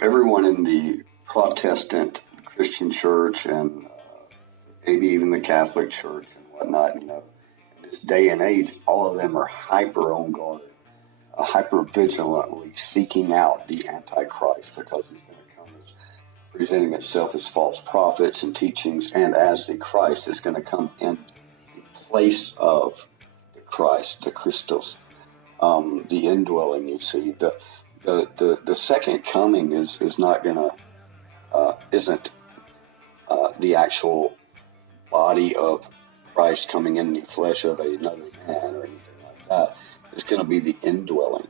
everyone in the Protestant Christian church and maybe even the Catholic Church and whatnot, in this day and age, all of them are hyper on guard, hyper vigilantly seeking out the Antichrist, because he's going to come as presenting itself as false prophets and teachings, and as the Christ is going to come in place of the Christ, the Christos, the indwelling. You see, the second coming is not going to isn't the actual body of Christ coming in the flesh of another man or anything like that. It's going to be the indwelling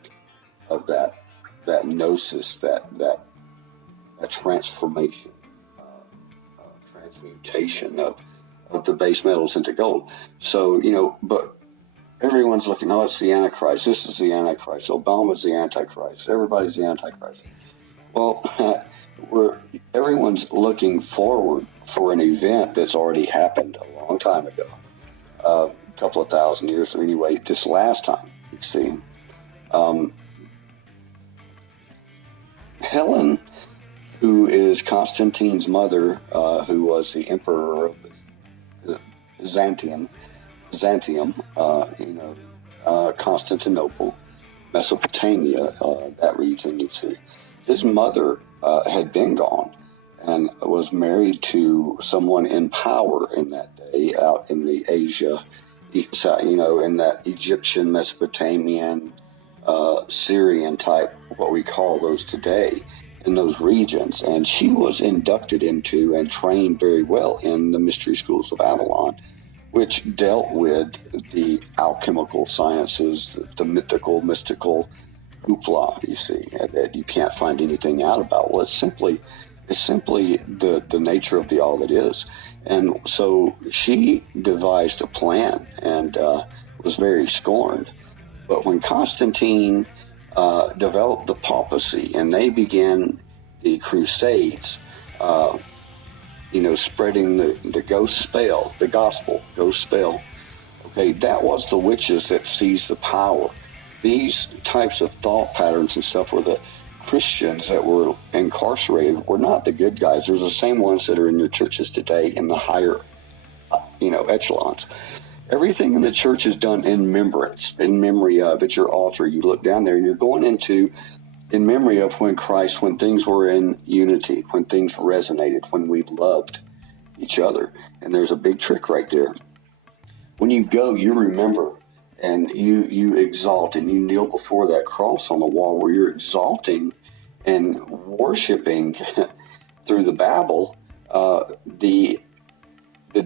of that gnosis, that transformation, transmutation of the base metals into gold. So, but everyone's looking, oh, it's the Antichrist. This is the Antichrist. Obama's the Antichrist. Everybody's the Antichrist. Well, everyone's looking forward for an event that's already happened a long time ago, a couple of thousand years. Anyway, this last time, you see, Helen, who is Constantine's mother, who was the emperor of Byzantium, Constantinople, Mesopotamia, that region, you see. His mother had been gone and was married to someone in power in that day out in the Asia, in that Egyptian, Mesopotamian, Syrian type, what we call those today, in those regions. And she was inducted into and trained very well in the mystery schools of Avalon, which dealt with the alchemical sciences, the mystical hoopla, you see, that you can't find anything out about. Well, it's simply the nature of the all that is. And so she devised a plan and was very scorned. But when Constantine developed the papacy and they began the Crusades, spreading the ghost spell, the gospel, ghost spell, okay, that was the witches that seized the power. These types of thought patterns and stuff were the Christians that were incarcerated were not the good guys. There's the same ones that are in your churches today in the higher, echelons. Everything in the church is done in remembrance, in memory of. At your altar, you look down there and you're going into in memory of when things were in unity, when things resonated, when we loved each other. And there's a big trick right there. When you go, you remember and you exalt and you kneel before that cross on the wall where you're exalting and worshiping through the Babel the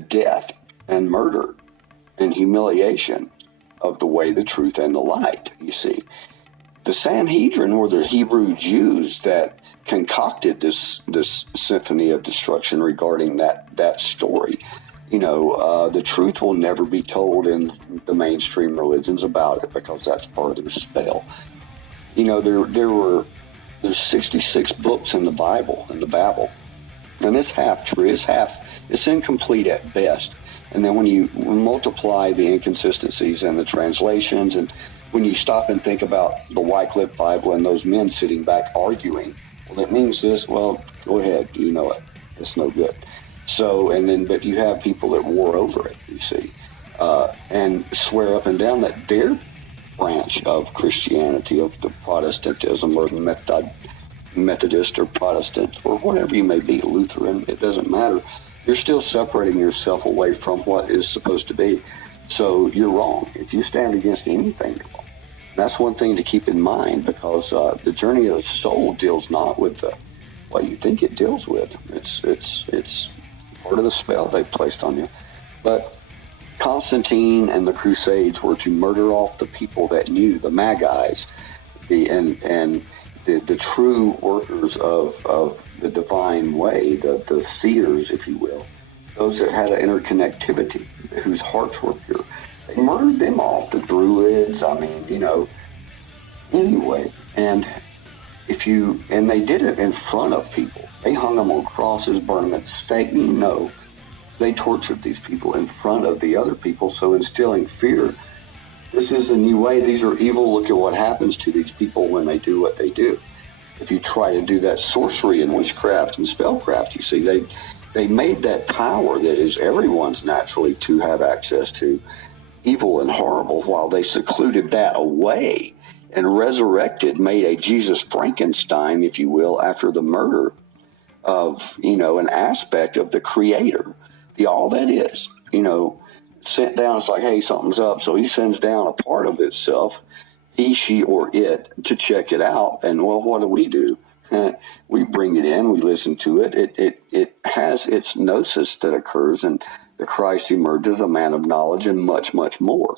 death and murder and humiliation of the way, the truth, and the light, you see. The Sanhedrin were the Hebrew Jews that concocted this symphony of destruction regarding that story. The truth will never be told in the mainstream religions about it because that's part of their spell. There's 66 books in the Bible, in the Babel, and it's half true. It's incomplete at best. And then when you multiply the inconsistencies and the translations, and when you stop and think about the Wycliffe Bible and those men sitting back arguing, well, it means this. Well, go ahead, you know it. It's no good. So, but you have people that war over it, you see, and swear up and down that their branch of Christianity, of the Protestantism or the Methodist or Protestant or whatever you may be, Lutheran, it doesn't matter. You're still separating yourself away from what is supposed to be. So you're wrong. If you stand against anything, you're wrong. That's one thing to keep in mind, because the journey of the soul deals not with what you think it deals with. It's part of the spell they placed on you. But Constantine and the Crusades were to murder off the people that knew, the Magi's, the true workers of the divine way, the seers, if you will, those that had an interconnectivity, whose hearts were pure. They murdered them off, the Druids, anyway. And they did it in front of people. They hung them on crosses, burned them at the stake. They tortured these people in front of the other people, so instilling fear. This is a new way. These are evil. Look at what happens to these people when they do what they do. if you try to do that sorcery and witchcraft and spellcraft. You see, they made that power that is everyone's naturally to have access to evil and horrible, while they secluded that away and resurrected, made a Jesus Frankenstein, if you will, after the murder of, an aspect of the Creator. All that is, sent down. It's like, hey, something's up. So he sends down a part of itself, he, she, or it, to check it out. And, well, what do? We bring it in, we listen to it. It has its gnosis that occurs, and the Christ emerges, a man of knowledge, and much, much more.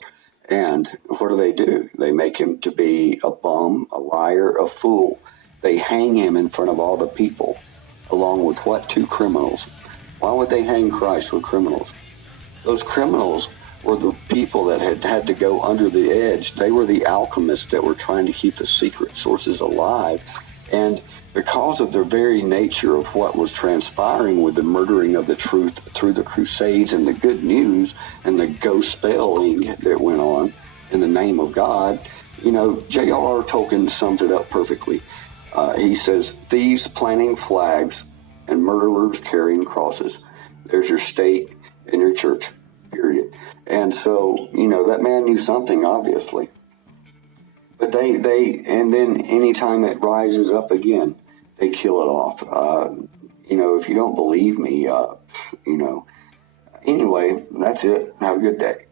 And what do? They make him to be a bum, a liar, a fool. They hang him in front of all the people, along with what? 2 criminals. Why would they hang Christ with criminals? Those criminals were the people that had to go under the edge. They were the alchemists that were trying to keep the secret sources alive. And because of their very nature of what was transpiring with the murdering of the truth through the Crusades and the good news and the ghost spelling that went on in the name of God, J.R.R. Tolkien sums it up perfectly. He says, thieves planting flags and murderers carrying crosses. There's your state and your church, period. And so, that man knew something, obviously. But they and then anytime it rises up again, they kill it off. If you don't believe me, anyway, that's it. Have a good day.